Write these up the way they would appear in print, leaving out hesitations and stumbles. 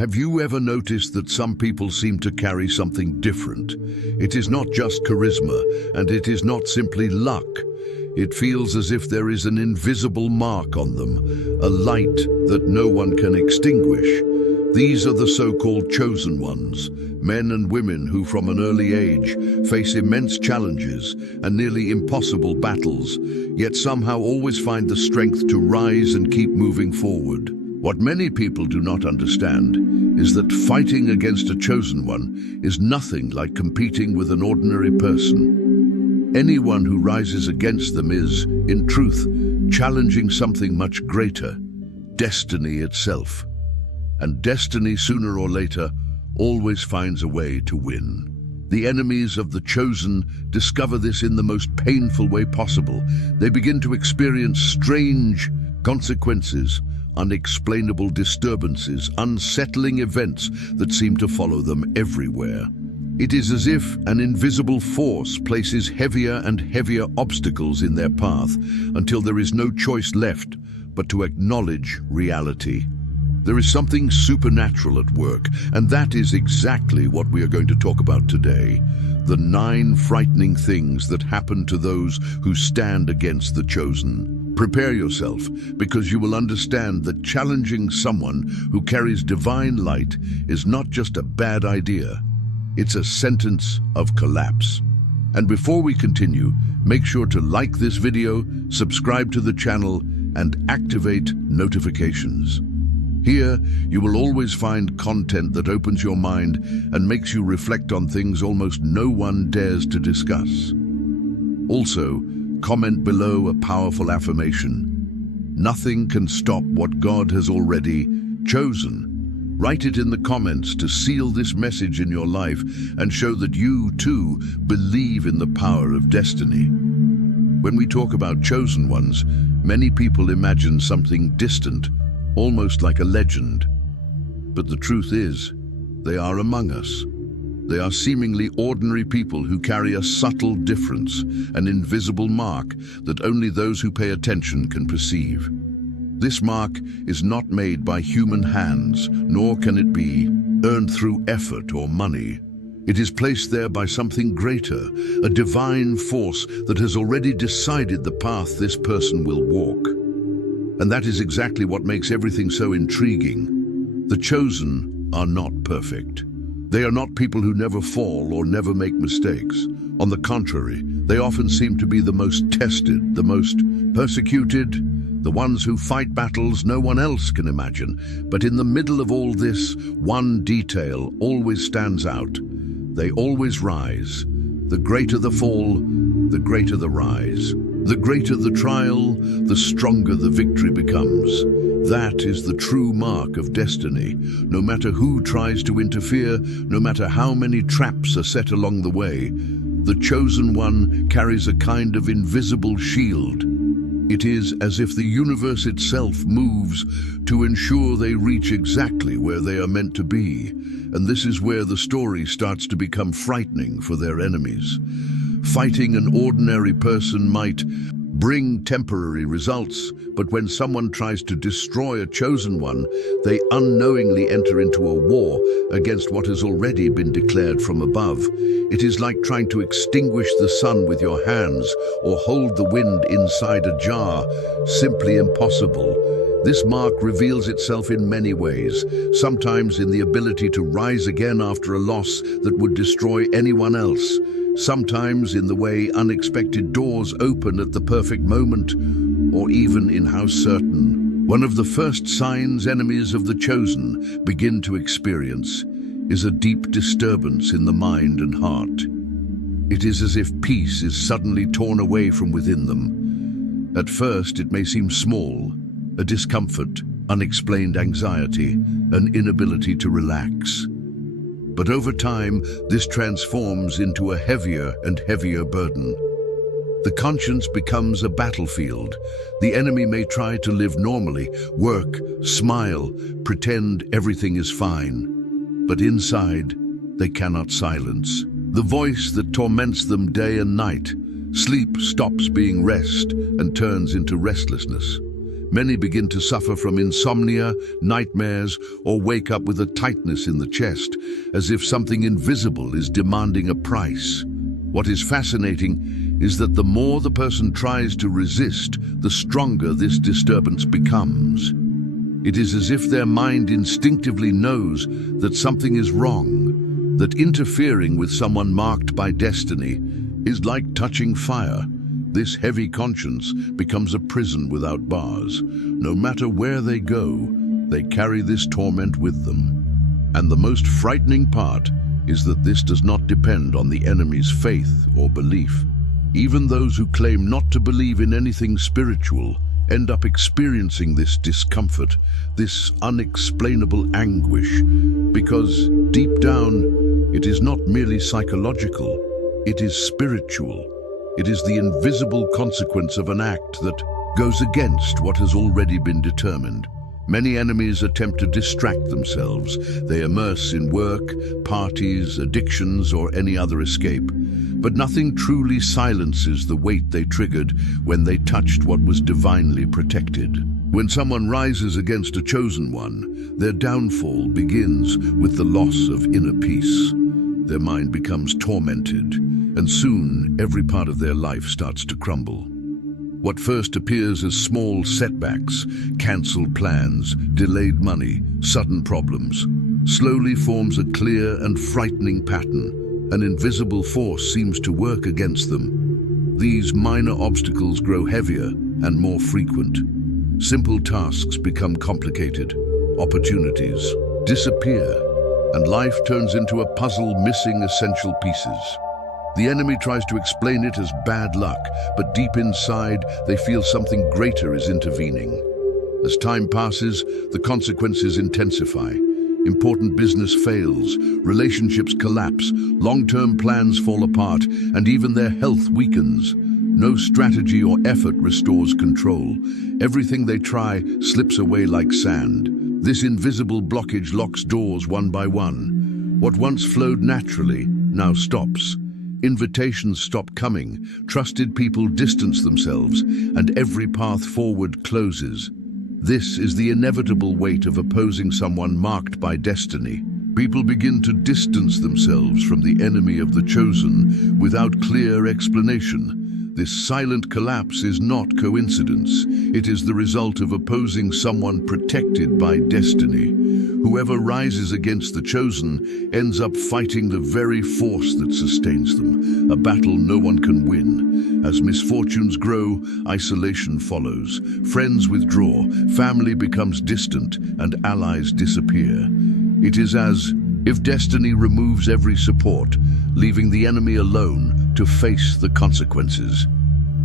Have you ever noticed that some people seem to carry something different? It is not just charisma, and it is not simply luck. It feels as if there is an invisible mark on them, a light that no one can extinguish. These are the so-called chosen ones, men and women who from an early age face immense challenges and nearly impossible battles, yet somehow always find the strength to rise and keep moving forward. What many people do not understand is that fighting against a chosen one is nothing like competing with an ordinary person. Anyone who rises against them is, in truth, challenging something much greater, destiny itself. And destiny, sooner or later, always finds a way to win. The enemies of the chosen discover this in the most painful way possible. They begin to experience strange consequences, unexplainable disturbances, unsettling events that seem to follow them everywhere. It is as if an invisible force places heavier and heavier obstacles in their path until there is no choice left but to acknowledge reality. There is something supernatural at work, and that is exactly what we are going to talk about today. The 9 frightening things that happen to those who stand against the chosen. Prepare yourself, because you will understand that challenging someone who carries divine light is not just a bad idea, it's a sentence of collapse. And before we continue, make sure to like this video, subscribe to the channel, and activate notifications. Here, you will always find content that opens your mind and makes you reflect on things almost no one dares to discuss. Also, comment below a powerful affirmation. Nothing can stop what God has already chosen. Write it in the comments to seal this message in your life and show that you, too, believe in the power of destiny. When we talk about chosen ones, many people imagine something distant, almost like a legend. But the truth is, they are among us. They are seemingly ordinary people who carry a subtle difference, an invisible mark that only those who pay attention can perceive. This mark is not made by human hands, nor can it be earned through effort or money. It is placed there by something greater, a divine force that has already decided the path this person will walk. And that is exactly what makes everything so intriguing. The chosen are not perfect. They are not people who never fall or never make mistakes. On the contrary, they often seem to be the most tested, the most persecuted, the ones who fight battles no one else can imagine. But in the middle of all this, one detail always stands out. They always rise. The greater the fall, the greater the rise. The greater the trial, the stronger the victory becomes. That is the true mark of destiny. No matter who tries to interfere, no matter how many traps are set along the way, the chosen one carries a kind of invisible shield. It is as if the universe itself moves to ensure they reach exactly where they are meant to be. And this is where the story starts to become frightening for their enemies. Fighting an ordinary person might bring temporary results, but when someone tries to destroy a chosen one, they unknowingly enter into a war against what has already been declared from above. It is like trying to extinguish the sun with your hands or hold the wind inside a jar. Simply impossible. This mark reveals itself in many ways, sometimes in the ability to rise again after a loss that would destroy anyone else, sometimes in the way unexpected doors open at the perfect moment, or even in how certain. One of the first signs enemies of the chosen begin to experience is a deep disturbance in the mind and heart. It is as if peace is suddenly torn away from within them. At first, it may seem small, a discomfort, unexplained anxiety, an inability to relax. But over time, this transforms into a heavier and heavier burden. The conscience becomes a battlefield. The enemy may try to live normally, work, smile, pretend everything is fine. But inside, they cannot silence the voice that torments them day and night. Sleep stops being rest and turns into restlessness. Many begin to suffer from insomnia, nightmares, or wake up with a tightness in the chest, as if something invisible is demanding a price. What is fascinating is that the more the person tries to resist, the stronger this disturbance becomes. It is as if their mind instinctively knows that something is wrong, that interfering with someone marked by destiny is like touching fire. This heavy conscience becomes a prison without bars. No matter where they go, they carry this torment with them. And the most frightening part is that this does not depend on the enemy's faith or belief. Even those who claim not to believe in anything spiritual end up experiencing this discomfort, this unexplainable anguish, because deep down, it is not merely psychological, it is spiritual. It is the invisible consequence of an act that goes against what has already been determined. Many enemies attempt to distract themselves. They immerse in work, parties, addictions, or any other escape. But nothing truly silences the weight they triggered when they touched what was divinely protected. When someone rises against a chosen one, their downfall begins with the loss of inner peace. Their mind becomes tormented, and soon every part of their life starts to crumble. What first appears as small setbacks, cancelled plans, delayed money, sudden problems, slowly forms a clear and frightening pattern. An invisible force seems to work against them. These minor obstacles grow heavier and more frequent. Simple tasks become complicated, opportunities disappear, and life turns into a puzzle missing essential pieces. The enemy tries to explain it as bad luck, but deep inside, they feel something greater is intervening. As time passes, the consequences intensify. Important business fails, relationships collapse, long-term plans fall apart, and even their health weakens. No strategy or effort restores control. Everything they try slips away like sand. This invisible blockage locks doors one by one. What once flowed naturally now stops. Invitations stop coming, trusted people distance themselves, and every path forward closes. This is the inevitable weight of opposing someone marked by destiny. People begin to distance themselves from the enemy of the chosen without clear explanation. This silent collapse is not coincidence. It is the result of opposing someone protected by destiny. Whoever rises against the chosen ends up fighting the very force that sustains them, a battle no one can win. As misfortunes grow, isolation follows. Friends withdraw, family becomes distant, and allies disappear. It is as if destiny removes every support, leaving the enemy alone to face the consequences.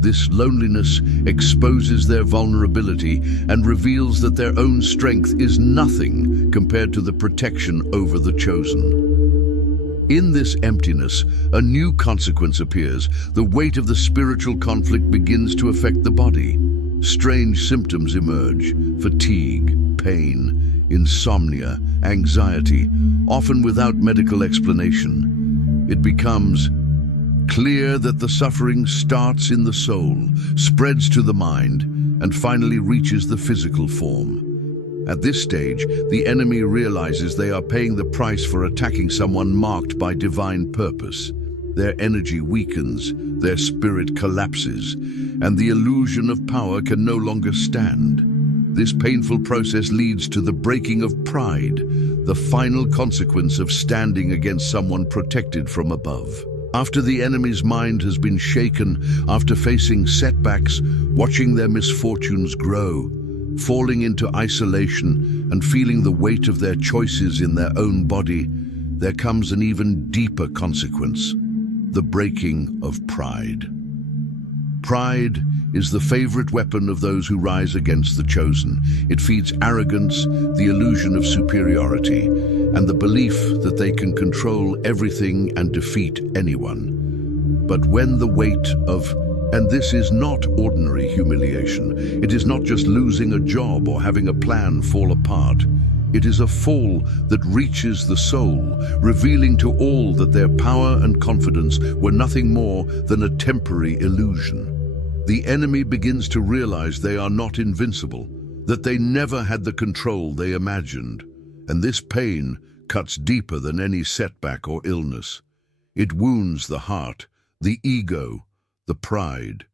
This loneliness exposes their vulnerability and reveals that their own strength is nothing compared to the protection over the chosen. In this emptiness, a new consequence appears. The weight of the spiritual conflict begins to affect the body. Strange symptoms emerge: fatigue, pain, insomnia, anxiety, often without medical explanation. It becomes clear that the suffering starts in the soul, spreads to the mind, and finally reaches the physical form. At this stage, the enemy realizes they are paying the price for attacking someone marked by divine purpose. Their energy weakens, their spirit collapses, and the illusion of power can no longer stand. This painful process leads to the breaking of pride, the final consequence of standing against someone protected from above. After the enemy's mind has been shaken, after facing setbacks, watching their misfortunes grow, falling into isolation, and feeling the weight of their choices in their own body, there comes an even deeper consequence: the breaking of pride. Pride is the favorite weapon of those who rise against the chosen. It feeds arrogance, the illusion of superiority, and the belief that they can control everything and defeat anyone. But when the weight of, and this is not ordinary humiliation, it is not just losing a job or having a plan fall apart. It is a fall that reaches the soul, revealing to all that their power and confidence were nothing more than a temporary illusion. The enemy begins to realize they are not invincible, that they never had the control they imagined. And this pain cuts deeper than any setback or illness. It wounds the heart, the ego, the pride.